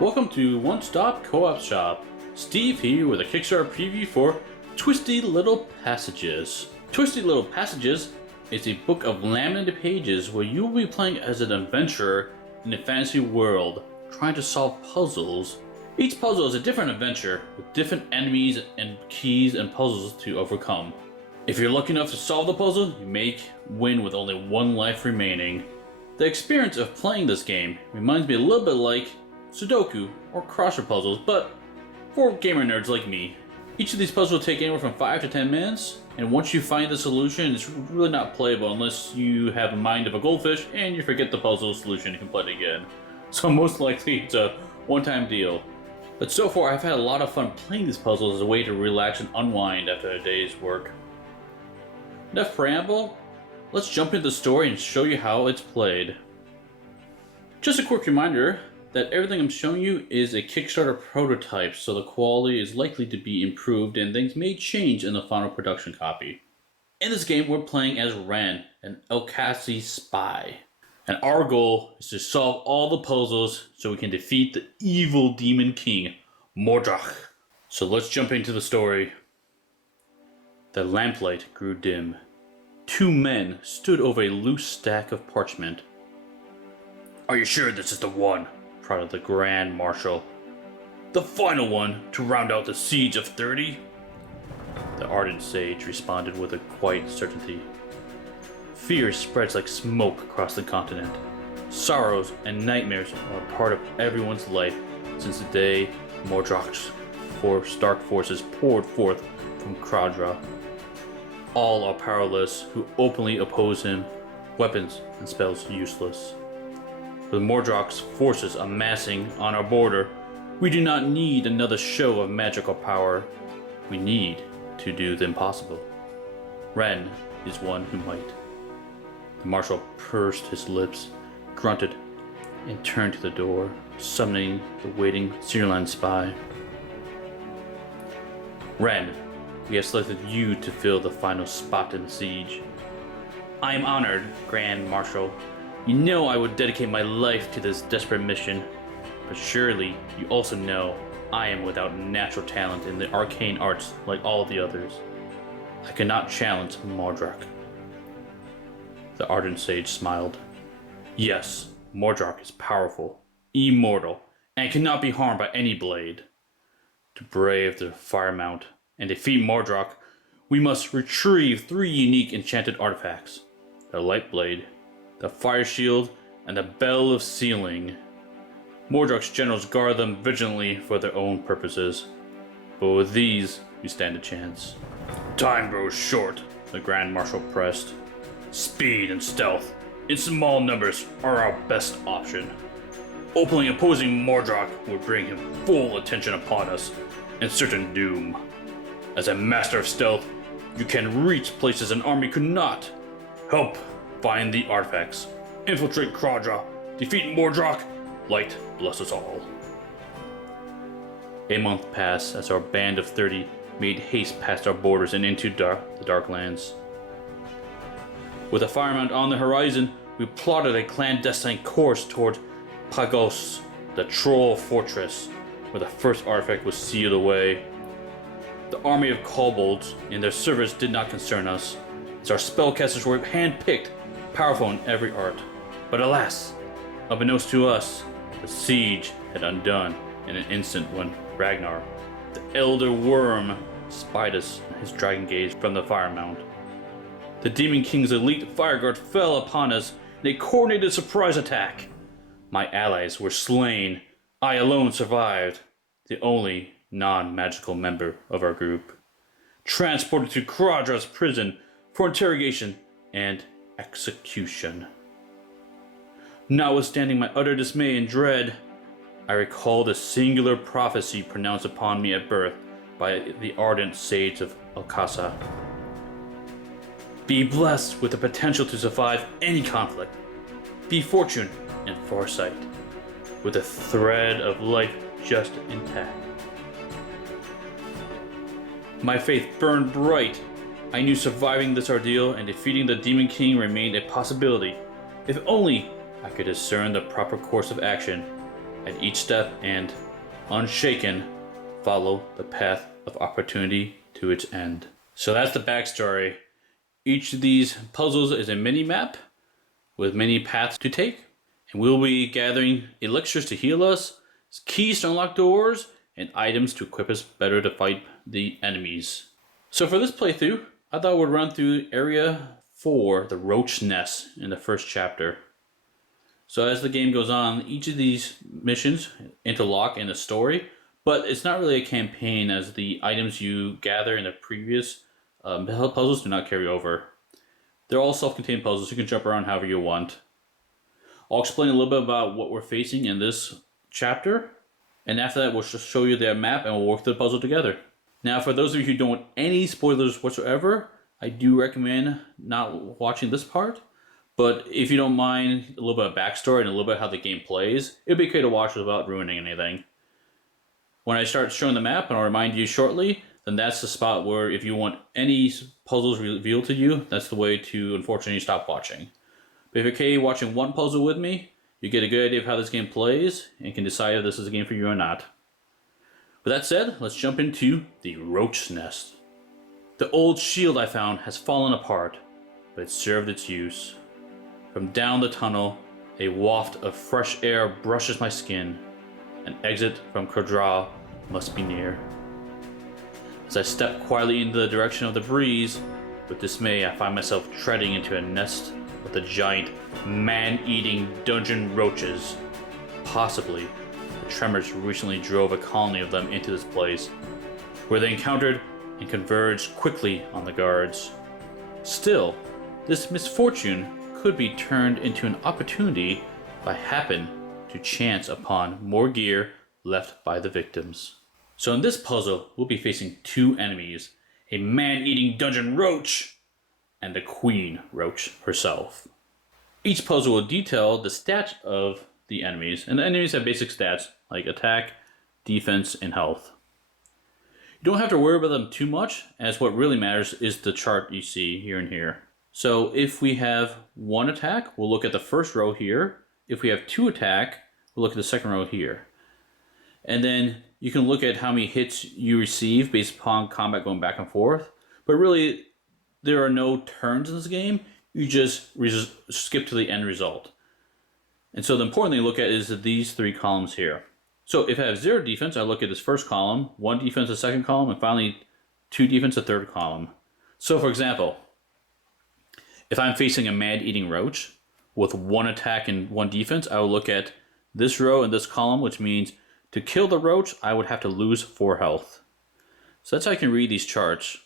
Welcome to One Stop Co-op Shop. Steve here with a Kickstarter preview for Twisty Little Passages. Twisty Little Passages is a book of laminated pages where you will be playing as an adventurer in a fantasy world, trying to solve puzzles. Each puzzle is a different adventure with different enemies and keys and puzzles to overcome. If you're lucky enough to solve the puzzle, you may win with only one life remaining. The experience of playing this game reminds me a little bit like Sudoku or crossword puzzles, but for gamer nerds like me. Each of these puzzles will take anywhere from 5 to 10 minutes, and once you find the solution, it's really not playable unless you have the mind of a goldfish and you forget the puzzle solution and can play it again. So most likely it's a one-time deal. But so far I've had a lot of fun playing these puzzles as a way to relax and unwind after a day's work. Enough preamble, let's jump into the story and show you how it's played. Just a quick reminder that everything I'm showing you is a Kickstarter prototype, so the quality is likely to be improved and things may change in the final production copy. In this game, we're playing as Ren, an Elcasi spy, and our goal is to solve all the puzzles so we can defeat the evil demon king, Mordrak. So let's jump into the story. The lamplight grew dim. Two men stood over a loose stack of parchment. "Are you sure this is the one?" prodded the Grand Marshal. "The final one to round out the siege of 30? The ardent sage responded with a quiet certainty. Fear spreads like smoke across the continent. Sorrows and nightmares are a part of everyone's life since the day Mordrak's dark forces poured forth from Kradra. All are powerless who openly oppose him, weapons and spells useless. With Mordrak's forces amassing on our border, we do not need another show of magical power. We need to do the impossible. Ren is one who might." The marshal pursed his lips, grunted, and turned to the door, summoning the waiting Sirlan spy. "Ren, we have selected you to fill the final spot in the siege." "I am honored, Grand Marshal. You know I would dedicate my life to this desperate mission, but surely you also know I am without natural talent in the arcane arts like all the others. I cannot challenge Mordrak." The ardent sage smiled. "Yes, Mordrak is powerful, immortal, and cannot be harmed by any blade. To brave the Fire Mount and defeat Mordrak, we must retrieve 3 unique enchanted artifacts: the Light Blade, the Fire Shield, and the Bell of Sealing. Mordrak's generals guard them vigilantly for their own purposes, but with these, we stand a chance." "Time grows short," the Grand Marshal pressed. "Speed and stealth, in small numbers, are our best option. Openly opposing Mordrak would bring him full attention upon us and certain doom. As a master of stealth, you can reach places an army could not. Help find the artifacts, infiltrate Kradra, defeat Mordrak. Light bless us all." A month passed as our band of 30 made haste past our borders and into the Darklands. With a Fire Mount on the horizon, we plotted a clandestine course toward Pagos, the troll fortress, where the first artifact was sealed away. The army of kobolds and their servants did not concern us, as our spellcasters were hand-picked, powerful in every art. But alas, unbeknownst to us, the siege had undone in an instant when Ragnar, the Elder Worm, spied us his dragon gaze from the Fire Mount. The Demon King's elite fireguard fell upon us in a coordinated surprise attack. My allies were slain. I alone survived, the only non-magical member of our group. Transported to Kradra's prison for interrogation and execution. Notwithstanding my utter dismay and dread, I recall the singular prophecy pronounced upon me at birth by the ardent sage of Elcasa. "Be blessed with the potential to survive any conflict. Be fortunate and foresight, with a thread of life just intact." My faith burned bright. I knew surviving this ordeal and defeating the Demon King remained a possibility, if only I could discern the proper course of action at each step and, unshaken, follow the path of opportunity to its end. So that's the backstory. Each of these puzzles is a mini-map with many paths to take, and we'll be gathering elixirs to heal us, keys to unlock doors, and items to equip us better to fight the enemies. So for this playthrough, I thought we'd run through Area 4, the Roach Nest, in the first chapter. So as the game goes on, each of these missions interlock in a story, but it's not really a campaign as the items you gather in the previous puzzles do not carry over. They're all self-contained puzzles, so you can jump around however you want. I'll explain a little bit about what we're facing in this chapter, and after that we'll just show you their map and we'll work through the puzzle together. Now for those of you who don't want any spoilers whatsoever, I do recommend not watching this part, but if you don't mind a little bit of backstory and a little bit of how the game plays, it'd be okay to watch without ruining anything. When I start showing the map, and I'll remind you shortly, then that's the spot where if you want any puzzles revealed to you, that's the way to unfortunately stop watching. But if you're okay watching one puzzle with me, you get a good idea of how this game plays and can decide if this is a game for you or not. With that said, let's jump into the Roach Nest. The old shield I found has fallen apart, but it served its use. From down the tunnel, a waft of fresh air brushes my skin. An exit from Kodra must be near. As I step quietly in the direction of the breeze, with dismay I find myself treading into a nest of the giant, man-eating dungeon roaches. Possibly, the tremors recently drove a colony of them into this place, where they encountered and converged quickly on the guards. Still, this misfortune could be turned into an opportunity if I happen to chance upon more gear left by the victims. So in this puzzle, we'll be facing two enemies, a man-eating dungeon roach and the queen roach herself. Each puzzle will detail the stats of the enemies, and the enemies have basic stats like attack, defense, and health. You don't have to worry about them too much, as what really matters is the chart you see here and here. So if we have one attack, we'll look at the first row here. If we have two attack, we'll look at the second row here. And then you can look at how many hits you receive based upon combat going back and forth. But really, there are no turns in this game. You just skip to the end result. And so the important thing to look at is these three columns here. So if I have 0 defense, I look at this first column, 1 defense the second column, and finally 2 defense the third column. So for example, if I'm facing a man-eating roach with 1 attack and 1 defense, I will look at this row and this column, which means to kill the roach, I would have to lose 4 health. So that's how I can read these charts.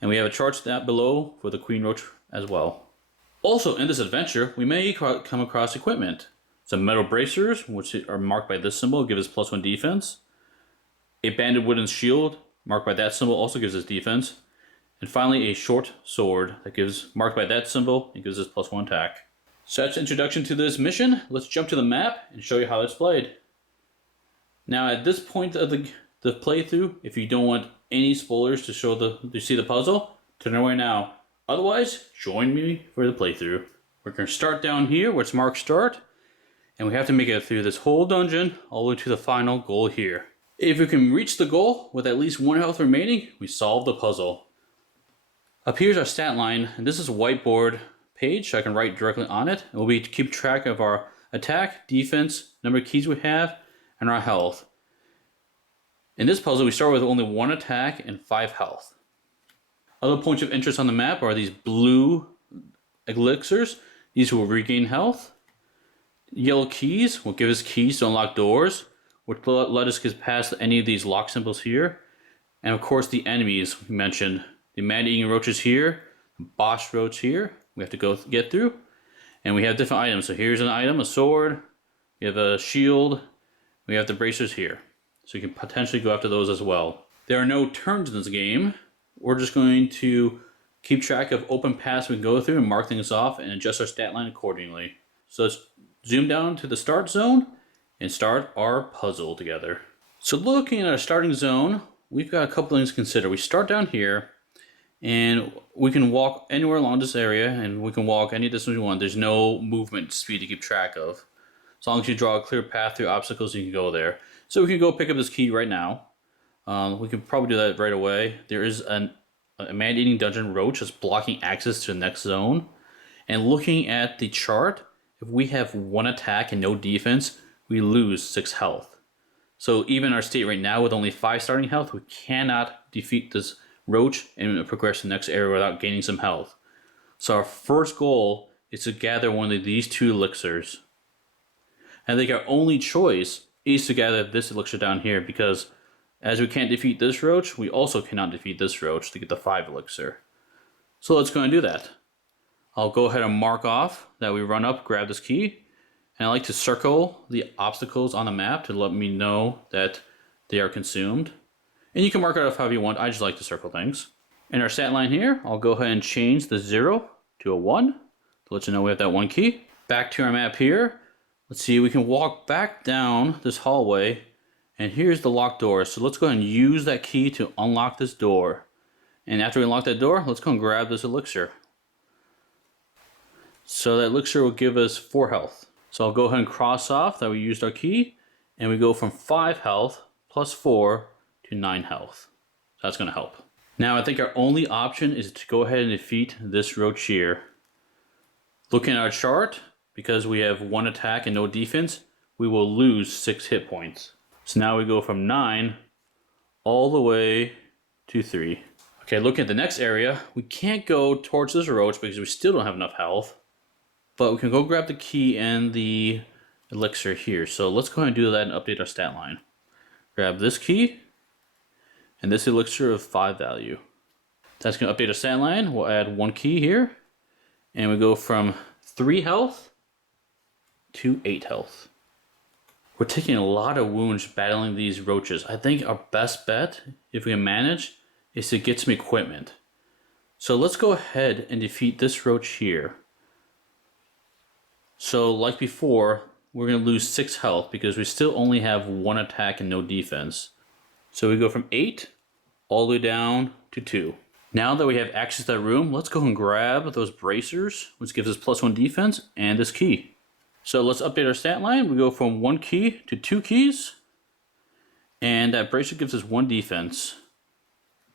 And we have a chart down below for the queen roach as well. Also, in this adventure, we may come across equipment. Some metal bracers, which are marked by this symbol, give us +1 defense. A banded wooden shield, marked by that symbol, also gives us defense. And finally, a short sword that gives, marked by that symbol, it gives us +1 attack. So that's the introduction to this mission. Let's jump to the map and show you how it's played. Now, at this point of the playthrough, if you don't want any spoilers to see the puzzle, turn away now. Otherwise, join me for the playthrough. We're going to start down here where it's marked start, and we have to make it through this whole dungeon all the way to the final goal here. If we can reach the goal with at least 1 health remaining, we solve the puzzle. Up here's our stat line, and this is a whiteboard page, so I can write directly on it. And we'll be to keep track of our attack, defense, number of keys we have, and our health. In this puzzle, we start with only 1 attack and 5 health. Other points of interest on the map are these blue elixirs. These will regain health. Yellow keys will give us keys to unlock doors, which will let us get past any of these lock symbols here. And of course, the enemies we mentioned. The man-eating roaches here, boss roach here, we have to go get through. And we have different items. So here's an item, a sword, we have a shield, we have the bracers here. So you can potentially go after those as well. There are no turns in this game. We're just going to keep track of open paths we can go through and mark things off and adjust our stat line accordingly. So let's zoom down to the start zone and start our puzzle together. So looking at our starting zone, we've got a couple things to consider. We start down here, and we can walk anywhere along this area, and we can walk any distance we want. There's no movement speed to keep track of. As long as you draw a clear path through obstacles, you can go there. So we can go pick up this key right now. We can probably do that right away. There is a man-eating dungeon roach that's blocking access to the next zone. And looking at the chart, if we have 1 attack and no defense, we lose 6 health. So even our state right now with only 5 starting health, we cannot defeat this roach and progress to the next area without gaining some health. So our first goal is to gather one of these 2 elixirs. I think our only choice is to gather this elixir down here, because as we can't defeat this roach, we also cannot defeat this roach to get the 5 elixir. So let's go and do that. I'll go ahead and mark off that we run up, grab this key, and I like to circle the obstacles on the map to let me know that they are consumed. And you can mark it off however you want, I just like to circle things. In our stat line here, I'll go ahead and change the 0 to a 1 to let you know we have that 1 key. Back to our map here. Let's see, we can walk back down this hallway, and here's the locked door. So let's go ahead and use that key to unlock this door. And after we unlock that door, let's go and grab this elixir. So that elixir will give us 4 health. So I'll go ahead and cross off that we used our key, and we go from 5 health plus 4 to 9 health. So that's going to help. Now I think our only option is to go ahead and defeat this roach here. Looking at our chart, because we have 1 attack and no defense, we will lose 6 hit points. So now we go from 9 all the way to 3. Okay, looking at the next area, we can't go towards this roach because we still don't have enough health. But we can go grab the key and the elixir here. So let's go ahead and do that and update our stat line. Grab this key and this elixir of 5 value. That's going to update our stat line. We'll add 1 key here. And we go from 3 health to 8 health. We're taking a lot of wounds battling these roaches. I think our best bet, if we can manage, is to get some equipment. So let's go ahead and defeat this roach here. So like before, we're going to lose 6 health because we still only have 1 attack and no defense. So we go from 8 all the way down to 2. Now that we have access to that room, let's go and grab those bracers, which gives us +1 defense, and this key. So let's update our stat line. We go from 1 key to 2 keys, and that bracer gives us 1 defense.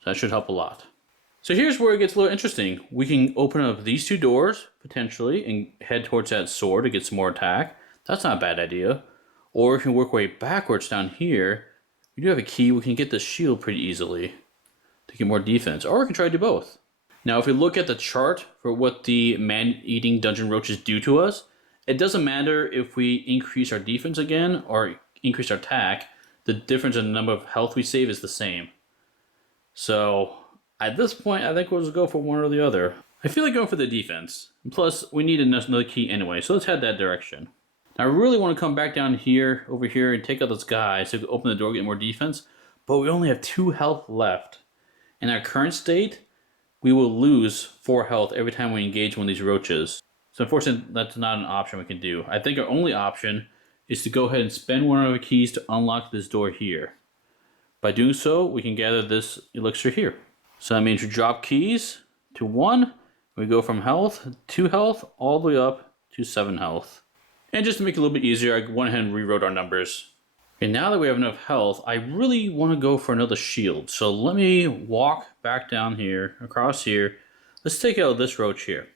So that should help a lot. So here's where it gets a little interesting. We can open up these 2 doors, potentially, and head towards that sword to get some more attack. That's not a bad idea. Or we can work our way backwards down here. We do have a key. We can get the shield pretty easily to get more defense. Or we can try to do both. Now, if we look at the chart for what the man-eating dungeon roaches do to us, it doesn't matter if we increase our defense again or increase our attack. The difference in the number of health we save is the same. So at this point, I think we'll just go for one or the other. I feel like going for the defense. And plus, we need another key anyway, so let's head that direction. Now, I really want to come back down here, over here, and take out this guy so we can open the door, get more defense. But we only have 2 health left. In our current state, we will lose 4 health every time we engage one of these roaches. So unfortunately, that's not an option we can do. I think our only option is to go ahead and spend one of our keys to unlock this door here. By doing so, we can gather this elixir here. So that means we drop keys to 1. We go from health, 2 health, all the way up to 7 health. And just to make it a little bit easier, I went ahead and rewrote our numbers. Okay, now that we have enough health, I really want to go for another shield. So let me walk back down here, across here. Let's take out this roach here.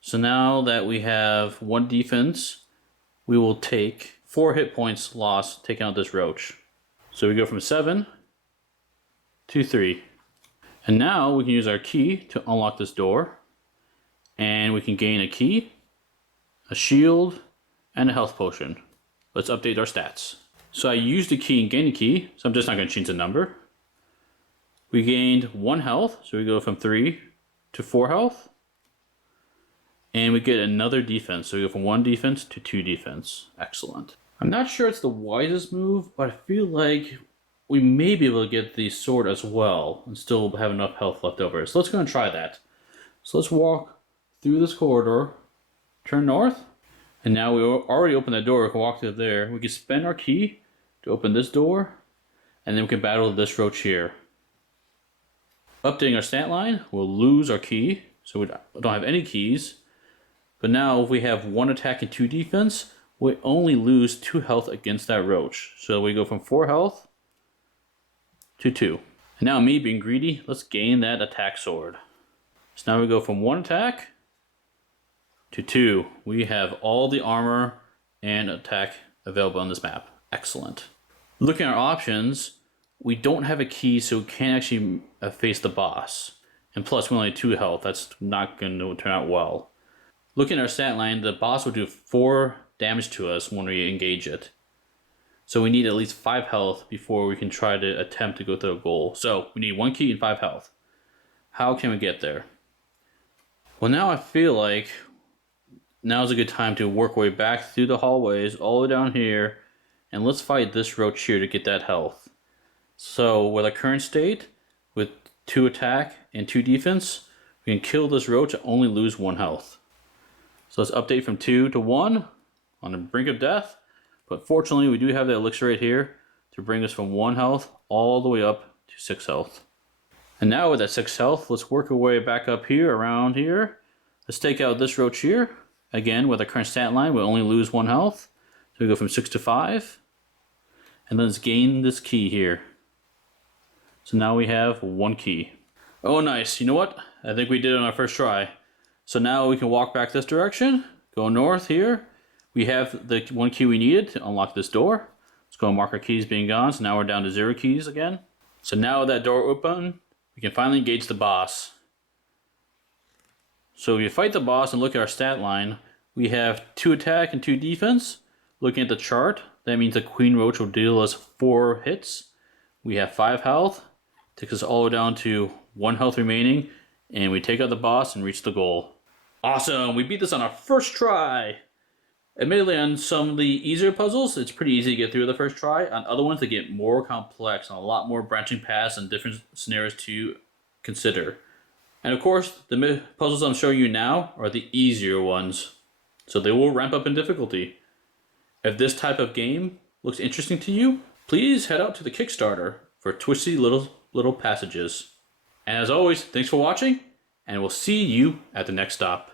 So now that we have 1 defense, we will take 4 hit points lost taking out this roach. So we go from 7 to 3. And now we can use our key to unlock this door. And we can gain a key, a shield, and a health potion. Let's update our stats. So I used the key and gained a key, so I'm just not going to change the number. We gained 1 health, so we go from 3 to 4 health. And we get another defense, so we go from 1 defense to 2 defense. Excellent. I'm not sure it's the wisest move, but I feel like we may be able to get the sword as well and still have enough health left over. So let's go and try that. So let's walk through this corridor, turn north, and now we already opened that door. We can walk through there. We can spend our key to open this door, and then we can battle this roach here. Updating our stat line, we'll lose our key, so we don't have any keys. But now if we have 1 attack and 2 defense, we only lose 2 health against that roach. So we go from 4 health to 2. And now me being greedy, let's gain that attack sword. So now we go from 1 attack to 2. We have all the armor and attack available on this map. Excellent. Looking at our options, we don't have a key, so we can't actually face the boss. And plus, we only have 2 health. That's not going to turn out well. Looking at our stat line, the boss will do 4 damage to us when we engage it. So we need at least 5 health before we can try to attempt to go through a goal. So we need 1 key and 5 health. How can we get there? Well, now I feel like now's a good time to work our way back through the hallways all the way down here, and let's fight this roach here to get that health. So with our current state, with 2 attack and 2 defense, we can kill this roach and only lose 1 health. So let's update from 2 to 1 on the brink of death. But fortunately, we do have the elixir right here to bring us from 1 health all the way up to 6 health. And now with that 6 health, let's work our way back up here, around here. Let's take out this roach here. Again, with our current stat line, we only lose 1 health. So we go from 6 to 5. And then let's gain this key here. So now we have 1 key. Oh, nice. You know what? I think we did it on our first try. So now we can walk back this direction, go north here. We have the 1 key we needed to unlock this door. Let's go and mark our keys being gone. So now we're down to 0 keys again. So now with that door open, we can finally engage the boss. So if you fight the boss and look at our stat line, we have 2 attack and 2 defense. Looking at the chart, that means the Queen Roach will deal us 4 hits. We have 5 health. Takes us all the way down to 1 health remaining. And we take out the boss and reach the goal. Awesome! We beat this on our first try! Admittedly, on some of the easier puzzles, it's pretty easy to get through the first try. On other ones, they get more complex and a lot more branching paths and different scenarios to consider. And of course, the puzzles I'm showing you now are the easier ones, so they will ramp up in difficulty. If this type of game looks interesting to you, please head out to the Kickstarter for Twisty Little Passages. And as always, thanks for watching, and we'll see you at the next stop.